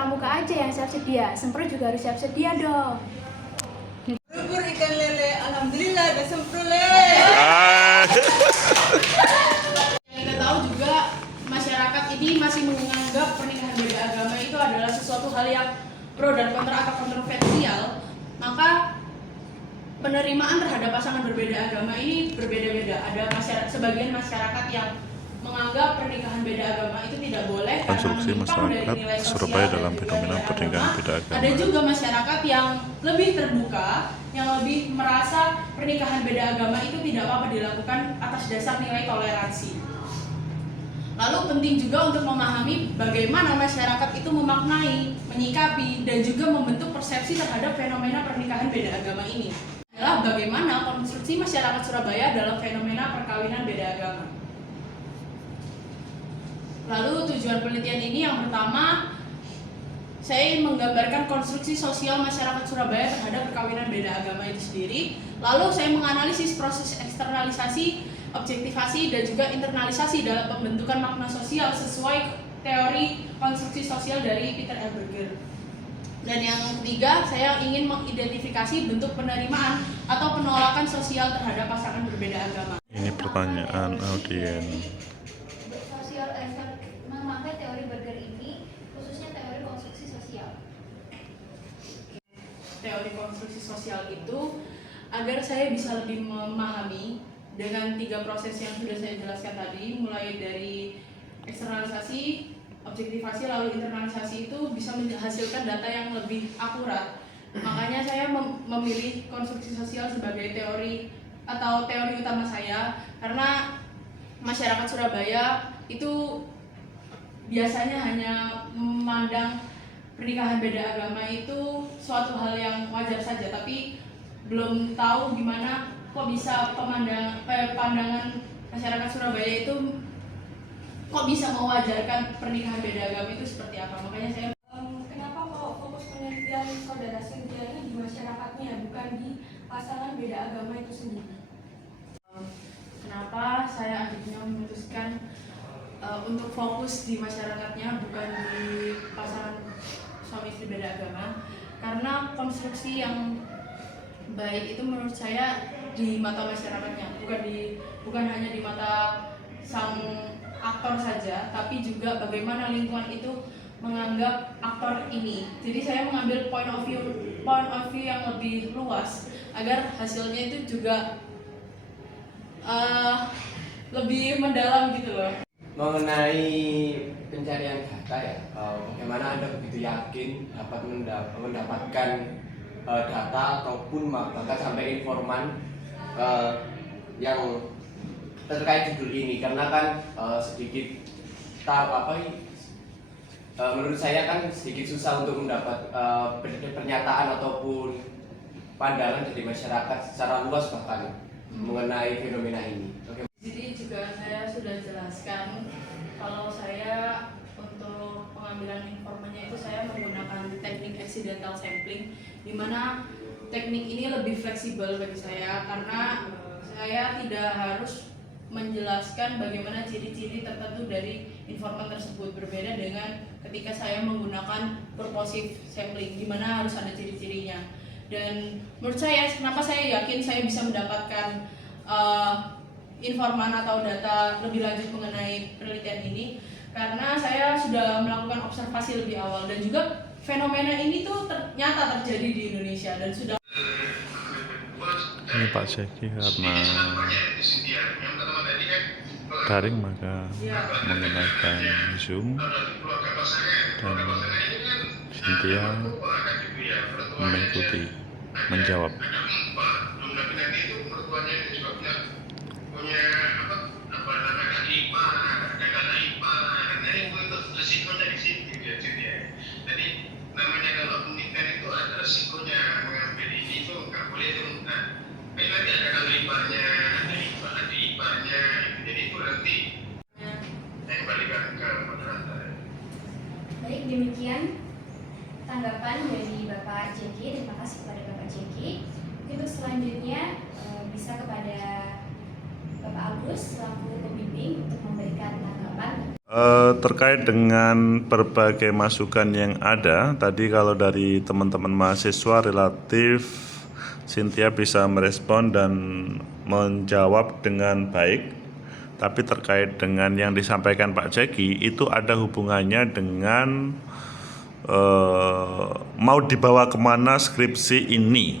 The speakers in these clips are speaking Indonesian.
pramuka aja yang siap sedia, Sempro juga harus siap sedia dong. Bubur ikan lele, alhamdulillah ada Sempro le. Yang kita tahu juga masyarakat ini masih menganggap pernikahan beda agama itu adalah sesuatu hal yang pro dan kontra atau kontroversial. Maka penerimaan terhadap pasangan berbeda agama ini berbeda-beda. Ada sebagian masyarakat yang menganggap pernikahan beda agama itu tidak boleh Konstruksi karena menyimpang dari nilai masyarakat sosial Surabaya dari dalam nilai fenomena pernikahan agama. beda agama. Ada juga masyarakat yang lebih terbuka, yang lebih merasa pernikahan beda agama itu tidak apa-apa dilakukan atas dasar nilai toleransi. Lalu penting juga untuk memahami bagaimana masyarakat itu memaknai, menyikapi, dan juga membentuk persepsi terhadap fenomena pernikahan beda agama ini. Adalah bagaimana konstruksi masyarakat Surabaya dalam fenomena perkawinan beda agama. Lalu tujuan penelitian ini yang pertama, saya ingin menggambarkan konstruksi sosial masyarakat Surabaya terhadap perkawinan beda agama itu sendiri. Lalu saya menganalisis proses eksternalisasi, objektivasi, dan juga internalisasi dalam pembentukan makna sosial sesuai teori konstruksi sosial dari Peter L. Berger. Dan yang ketiga, saya ingin mengidentifikasi bentuk penerimaan atau penolakan sosial terhadap pasangan berbeda agama. Ini pertanyaan audiens. Memakai teori Berger ini, khususnya teori konstruksi sosial. Teori konstruksi sosial itu agar saya bisa lebih memahami dengan 3 proses yang sudah saya jelaskan tadi, mulai dari eksternalisasi, objektivasi, lalu internalisasi, itu bisa menghasilkan data yang lebih akurat. Makanya saya memilih konstruksi sosial sebagai teori atau teori utama saya, karena masyarakat Surabaya itu biasanya hanya memandang pernikahan beda agama itu suatu hal yang wajar saja, tapi belum tahu gimana kok bisa pandangan masyarakat Surabaya itu kok bisa mewajarkan pernikahan beda agama itu seperti apa. Makanya saya kenapa kok fokus penelitian saudara Cynthia ini di masyarakatnya, bukan di pasangan beda agama itu sendiri? Kenapa saya akhirnya memutuskan untuk fokus di masyarakatnya, bukan di pasangan suami istri beda agama, karena konstruksi yang baik itu menurut saya di mata masyarakatnya, bukan hanya di mata sang aktor saja, tapi juga bagaimana lingkungan itu menganggap aktor ini. Jadi saya mengambil point of view yang lebih luas agar hasilnya itu juga lebih mendalam gitu loh. Mengenai pencarian data ya, bagaimana Anda begitu yakin dapat mendapatkan data ataupun bahkan sampai informan yang terkait judul ini, karena kan sedikit menurut saya kan sedikit susah untuk mendapat pernyataan ataupun pandangan dari masyarakat secara luas bahkan mengenai fenomena ini. Oke. Jadi juga saya sudah jelaskan kalau saya untuk pengambilan informannya itu saya menggunakan teknik accidental sampling, di mana teknik ini lebih fleksibel bagi saya karena saya tidak harus menjelaskan bagaimana ciri-ciri tertentu dari informan tersebut, berbeda dengan ketika saya menggunakan purposive sampling, di mana harus ada ciri-cirinya. Dan menurut saya, kenapa saya yakin saya bisa mendapatkan informan atau data lebih lanjut mengenai penelitian ini, karena saya sudah melakukan observasi lebih awal, dan juga fenomena ini tuh ternyata terjadi di Indonesia dan sudah. Ini Pak Zeki karena daring maka menggunakan Zoom, dan Cynthia mengikuti menjawab. Baik, demikian tanggapan dari Bapak Jeki. Terima kasih kepada Bapak Jeki. Untuk selanjutnya bisa kepada Bapak Agus selaku pembimbing untuk memberikan tanggapan. Terkait dengan berbagai masukan yang ada, tadi kalau dari teman-teman mahasiswa relatif Cynthia bisa merespon dan menjawab dengan baik. Tapi terkait dengan yang disampaikan Pak Jeki, itu ada hubungannya dengan mau dibawa kemana skripsi ini.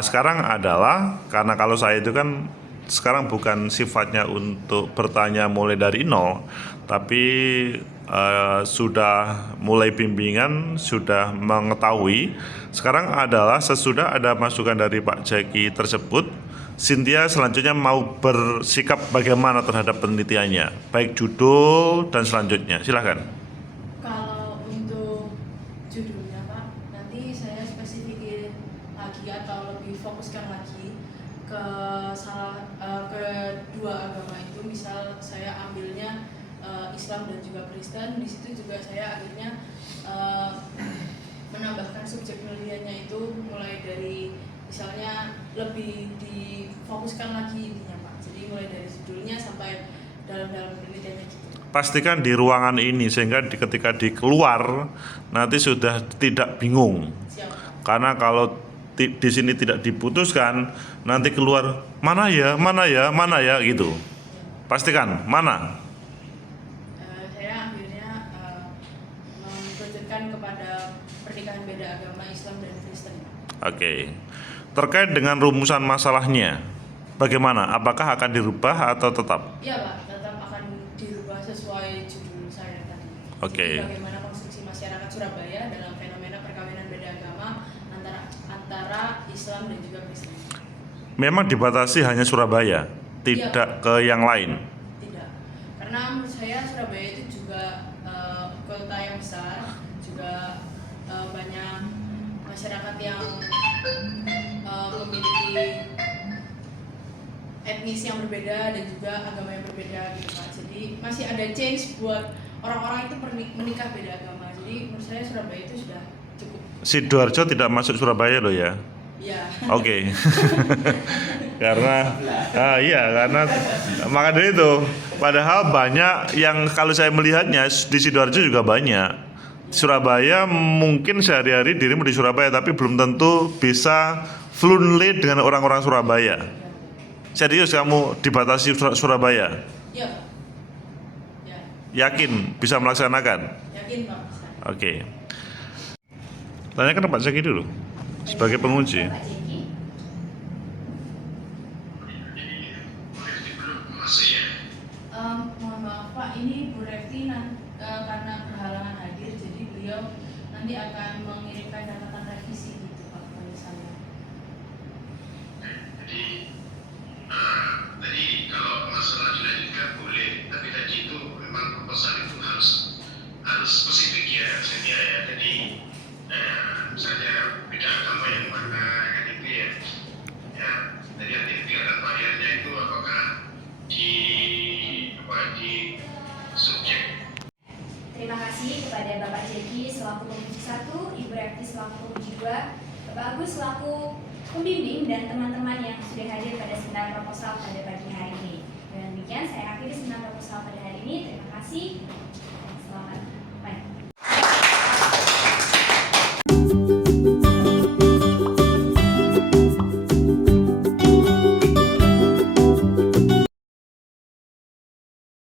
Sekarang adalah, karena kalau saya itu kan sekarang bukan sifatnya untuk bertanya mulai dari nol, tapi sudah mulai bimbingan, sudah mengetahui. Sekarang adalah sesudah ada masukan dari Pak Jeki tersebut, Cynthia selanjutnya mau bersikap bagaimana terhadap penelitiannya, baik judul dan selanjutnya. Silahkan. Kalau untuk judulnya Pak, nanti saya spesifikin lagi atau lebih fokuskan lagi ke kedua agama itu. Misal saya ambilnya Islam dan juga Kristen, di situ juga saya akhirnya menambahkan subjek penelitiannya itu mulai dari misalnya lebih difokuskan lagi intinya Pak. Jadi mulai dari judulnya sampai dalam penelitiannya gitu. Pastikan di ruangan ini sehingga ketika keluar nanti sudah tidak bingung. Siap. Karena kalau di sini tidak diputuskan, nanti keluar mana ya gitu. Pastikan mana. Saya akhirnya mengkerucutkan kepada pernikahan beda agama Islam dan Kristen. Oke. Terkait dengan rumusan masalahnya, bagaimana? Apakah akan dirubah atau tetap? Iya Pak, tetap akan dirubah sesuai judul saya tadi. Oke. Jadi bagaimana konstruksi masyarakat Surabaya dalam fenomena perkawinan beda agama antara Islam dan juga Kristen. Memang dibatasi hanya Surabaya, tidak ke yang lain. Tidak, karena menurut saya Surabaya itu juga kota yang besar, juga banyak masyarakat yang memiliki etnis yang berbeda dan juga agama yang berbeda gitu Pak. Jadi masih ada chance buat orang-orang itu menikah beda agama. Jadi menurut saya Surabaya itu sudah cukup. Sidoarjo tidak masuk Surabaya loh ya. Iya. Oke. Karena maka dari itu, padahal banyak yang kalau saya melihatnya di Sidoarjo juga banyak. Surabaya mungkin sehari-hari dirimu di Surabaya tapi belum tentu bisa fluently dengan orang-orang Surabaya. Serius kamu dibatasi Surabaya? Iya. Ya. Yakin bisa melaksanakan? Yakin Pak. Oke. Tanyakan Pak Jeki dulu sebagai pengunci. Pak Jeki. Mohon maaf Pak, ini Bu Refti karena berhalangan hadir, jadi beliau nanti akan mengirimkan catatan revisi gitu Pak kepada saya. Tadi kalau masalah dilanjutkan boleh, tapi tadi itu memang proposal itu harus spesifik ya, maksudnya ya. Jadi misalnya beda agama yang mana kan itu ya. Ya, jadi nanti tinggal variannya itu apakah di subjek. Terima kasih kepada Bapak Jeki selaku penguji 1, Ibu Refti selaku penguji 2, Bapak Agus selaku pembimbing dan teman-teman yang sudah hadir pada seminar proposal pada pagi hari ini. Dengan demikian saya akhiri seminar proposal pada hari ini. Terima kasih.